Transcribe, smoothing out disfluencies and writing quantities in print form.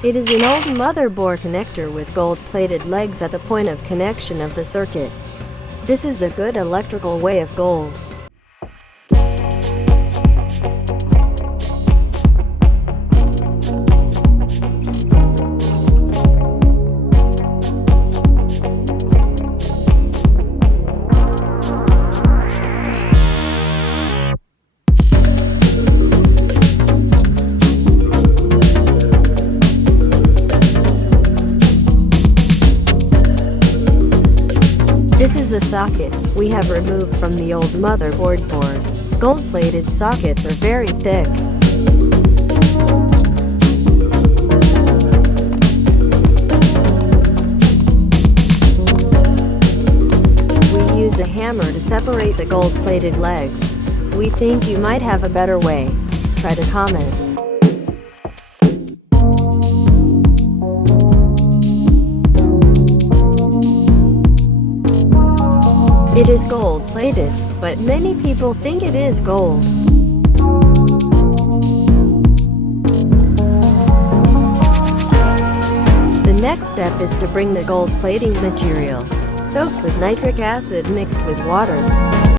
It is an old motherboard connector with gold-plated legs at the point of connection of the circuit. This is a good electrical way of gold. This is a socket we have removed from the old motherboard board. Gold-plated sockets are very thick. We use a hammer to separate the gold-plated legs. We think you might have a better way. Try to comment. It is gold-plated, but many people think it is gold. The next step is to bring the gold plating material, soaked with nitric acid mixed with water.